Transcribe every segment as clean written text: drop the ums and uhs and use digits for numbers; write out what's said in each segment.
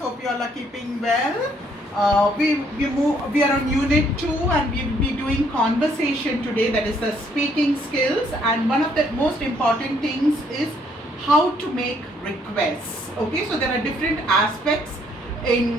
Hope you all are keeping well. We are on unit 2 and we will be doing conversation today, that is the speaking skills, and one of the most important things is how to make requests. Okay, so there are different aspects in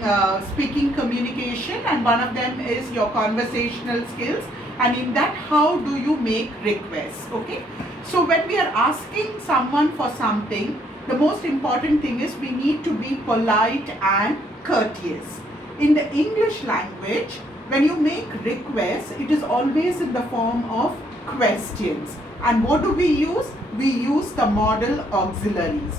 speaking communication, and one of them is your conversational skills, and in that how do you make requests. Okay, so when we are asking someone for something, the most important thing is we need to be polite and courteous. In the English language, when you make requests, it is always in the form of questions. And what do we use? We use the modal auxiliaries,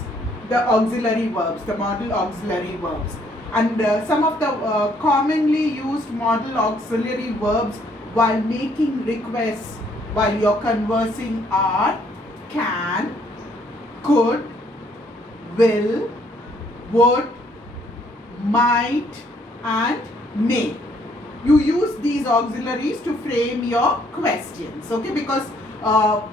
the auxiliary verbs, the modal auxiliary verbs. And some of the commonly used modal auxiliary verbs while making requests while you're conversing are can, could, will, would, might, and may. You use these auxiliaries to frame your questions, okay? Because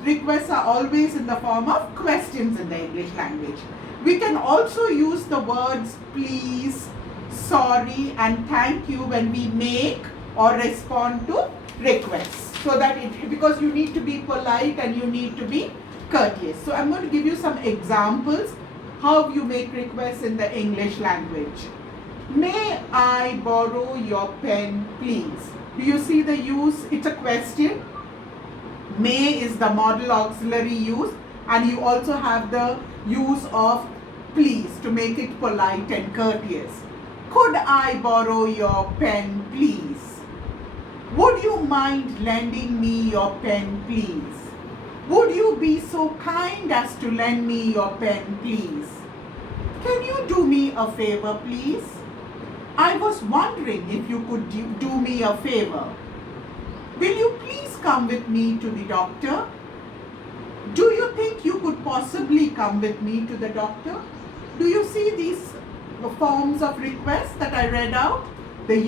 requests are always in the form of questions in the English language. We can also use the words please, sorry, and thank you when we make or respond to requests. So that because you need to be polite and you need to be courteous. So I'm going to give you some examples how you make requests in the English language. May I borrow your pen, please? Do you see the use? It's a question. May is the modal auxiliary use, and you also have the use of please to make it polite and courteous. Could I borrow your pen, please? Would you mind lending me your pen, please? Would you be so kind as to lend me your pen, please? Can you do me a favor, please? I was wondering if you could do me a favor. Will you please come with me to the doctor? Do you think you could possibly come with me to the doctor? Do you see these forms of requests that I read out? They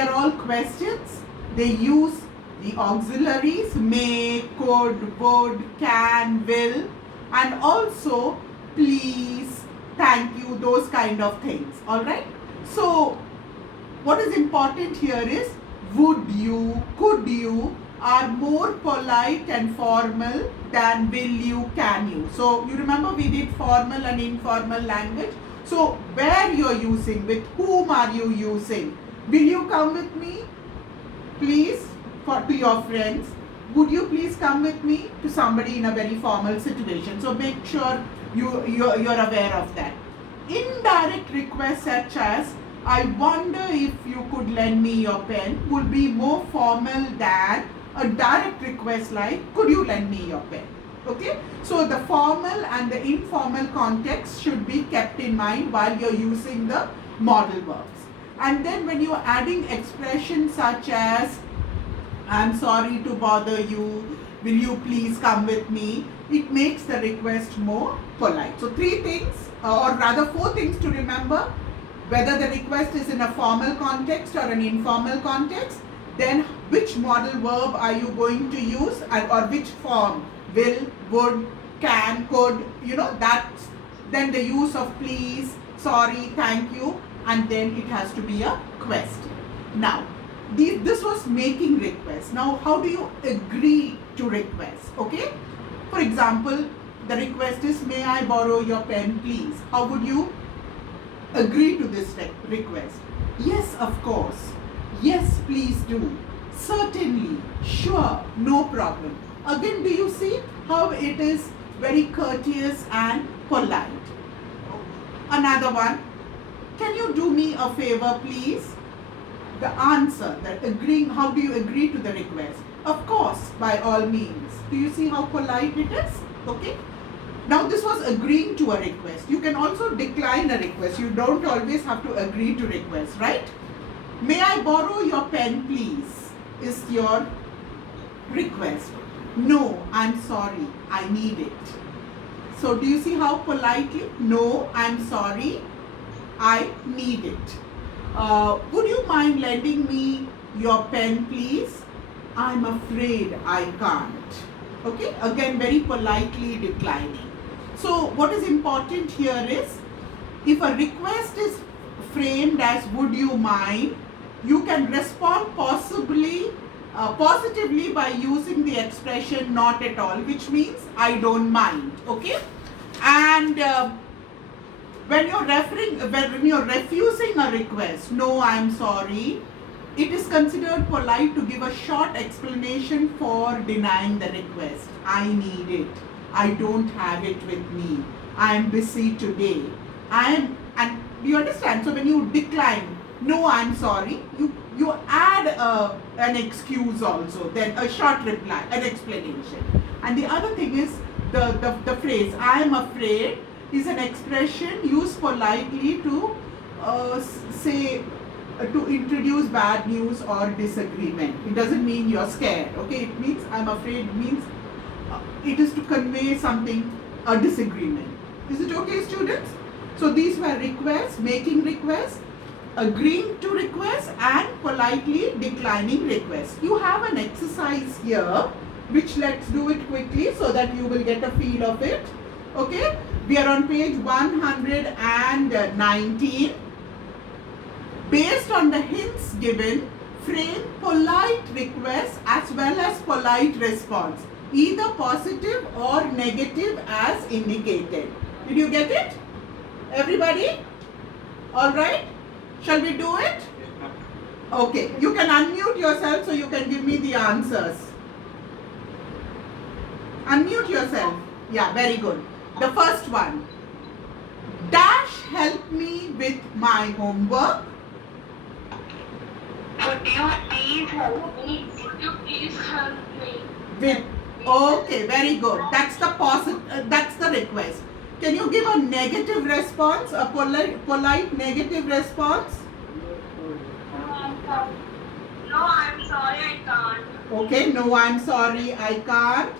are all questions. They use the auxiliaries may, could, would, can, will, and also please, thank you, those kind of things. Alright? So, what is important here is would you, could you are more polite and formal than will you, can you. So, you remember we did formal and informal language. So, where you are using, with whom are you using? Will you come with me? Please, to your friends. Would you please come with me to somebody in a very formal situation? So make sure you're aware of that. Indirect requests such as I wonder if you could lend me your pen would be more formal than a direct request like could you lend me your pen. Okay, so the formal and the informal context should be kept in mind while you're using the modal verbs. And then when you're adding expressions such as I'm sorry to bother you, will you please come with me, it makes the request more polite. So 3 things, or rather 4 things to remember: whether the request is in a formal context or an informal context, then which modal verb are you going to use, or which form, will, would, can, could, that's then the use of please, sorry, thank you, and then it has to be a question. Now, this was making requests. Now, how do you agree to requests? Okay? For example, the request is, may I borrow your pen, please? How would you agree to this request? Yes, of course. Yes, please do. Certainly. Sure. No problem. Again, do you see how it is very courteous and polite? Another one. Can you do me a favor, please? The answer, that agreeing, how do you agree to the request? Of course, by all means. Do you see how polite it is? Okay. Now this was agreeing to a request. You can also decline a request. You don't always have to agree to requests, right? May I borrow your pen, please? Is your request. No, I'm sorry. I need it. So do you see how politely? No, I'm sorry. I need it. Would you mind lending me your pen, please? I'm afraid I can't. Okay, again very politely declining. So what is important here is if a request is as would you mind, you can respond positively by using the expression not at all, which means I don't mind. Okay? And when you're refusing a request, no, I'm sorry, it is considered polite to give a short explanation for denying the request. I need it. I don't have it with me. I am busy today. And you understand? So when you decline, no, I'm sorry, you add an excuse also, then a short reply, an explanation. And the other thing is the phrase I am afraid is an expression used politely to say to introduce bad news or disagreement. It doesn't mean you're scared. Okay, it means I'm afraid means it is to convey something, a disagreement. Is it okay, students? So these were requests, making requests, agreeing to requests, and politely declining requests. You have an exercise here, which let's do it quickly so that you will get a feel of it. Okay, we are on page 119. Based on the hints given, frame polite request as well as polite response, either positive or negative as indicated. Did you get it? Everybody? Alright? Shall we do it? Okay, you can unmute yourself so you can give me the answers. Unmute yourself. Yeah, very good. The first one. Dash help me with my homework. Could you please help me? Could you please help me? With. Okay, very good. That's the that's the request. Can you give a negative response, a polite negative response? No, I'm sorry, I can't. Okay, no, I'm sorry, I can't.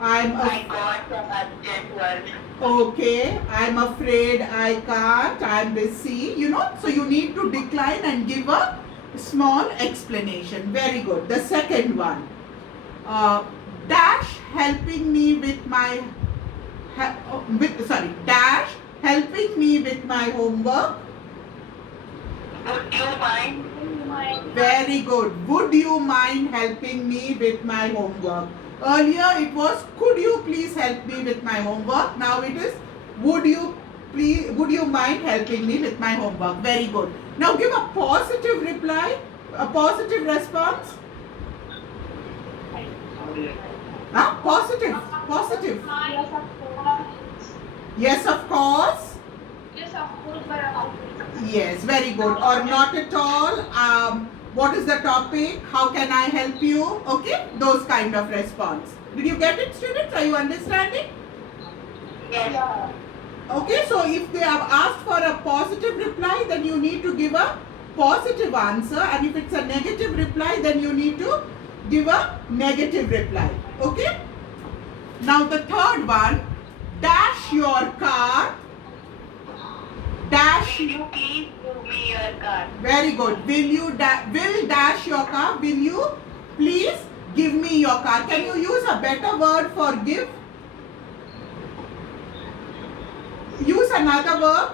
I got some urgent work. Okay, I'm afraid I can't. I'm busy. You know, so you need to decline and give a small explanation. Very good. The second one. Dash helping me with my Dash helping me with my homework. Would you mind? Very good. Would you mind helping me with my homework? Earlier it was could you please help me with my homework. Now it is would you mind helping me with my homework. Very good. Now give a positive reply, a positive response. Positive. Yes, of course. Yes, very good. Or not at all. What is the topic? How can I help you? Okay, those kind of response. Did you get it, students? Are you understanding? Yes. Okay, so if they have asked for a positive reply, then you need to give a positive answer. And if it's a negative reply, then you need to give a negative reply. Okay? Now the third one, dash your car. Dash. Will you please give me your card? Very good. Will dash your car? Will you please give me your car? Can you use a better word for give? Use another word.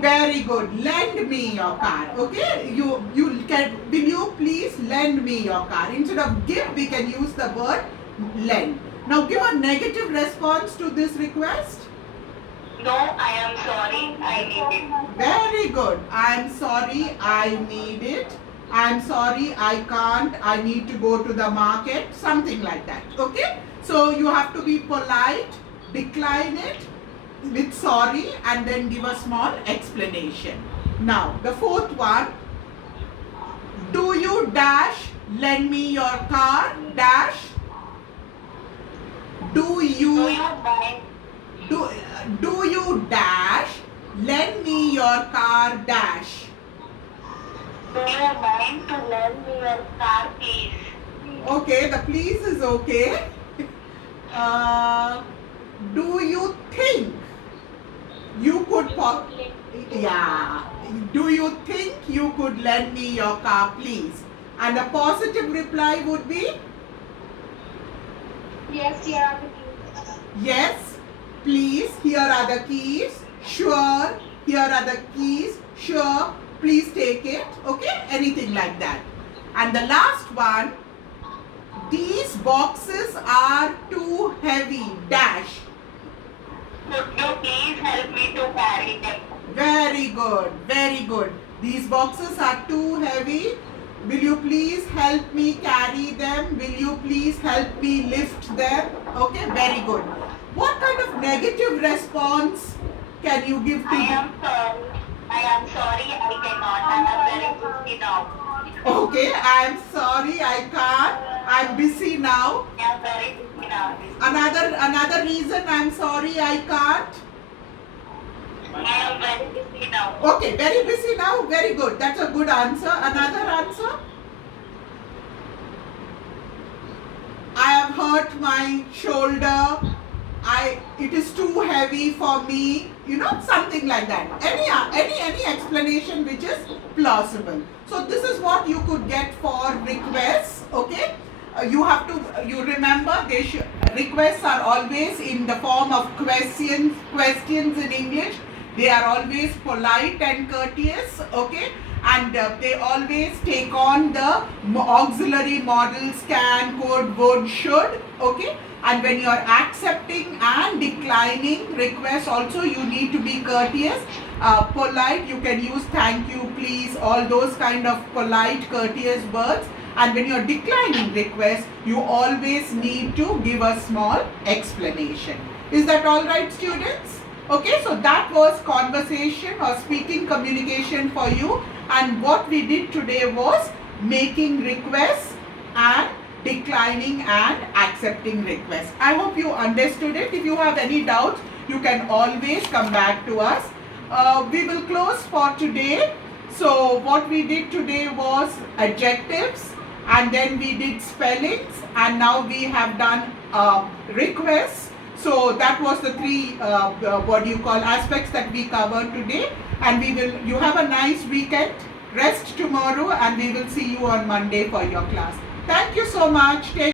Very good. Lend me your car. Okay. You can. Will you please lend me your car? Instead of give, we can use the word lend. Now give a negative response to this request. No, I am sorry, I need it. Very good. I am sorry, I need it. I am sorry, I can't. I need to go to the market. Something like that. Okay. So you have to be polite. Decline it with sorry and then give a small explanation. Now the fourth one, do you dash lend me your car dash? Do you dash lend me your car dash? Do you mind to lend me your car, please? Okay, the please is okay. Do you think you could do you think you could lend me your car, please? And a positive reply would be Yes, yeah. yes, please, here are the keys. Sure, here are the keys, sure, please take it, okay, anything like that. And the last one, these boxes are too heavy, dash. Could you please help me to carry them? Very good, very good. These boxes are too heavy. Will you please help me carry them? Will you please help me lift them? Okay, very good. What kind of negative response can you give to I am sorry. I cannot. I am very busy now. Okay, I am sorry, I can't. I'm busy now. I am very busy now. Another reason I'm sorry, I can't. I am very busy now. Okay, very busy now. Very good. That's a good answer. Another answer? I have hurt my shoulder. It is too heavy for me. You know, something like that. Any explanation which is plausible. So this is what you could get for requests. Okay. You remember requests are always in the form of questions in English. They are always polite and courteous, okay, and they always take on the auxiliary models can, could, would, should, okay. And when you are accepting and declining requests also, you need to be courteous, polite. You can use thank you, please, all those kind of polite, courteous words. And when you are declining requests, you always need to give a small explanation. Is that all right, students? Okay, so that was conversation or speaking communication for you. And what we did today was making requests and declining and accepting requests. I hope you understood it. If you have any doubts, you can always come back to us. We will close for today. So what we did today was adjectives, and then we did spellings, and now we have done requests. So that was the three aspects that we covered today. And you have a nice weekend, rest tomorrow, and we will see you on Monday for your class. Thank you so much. Take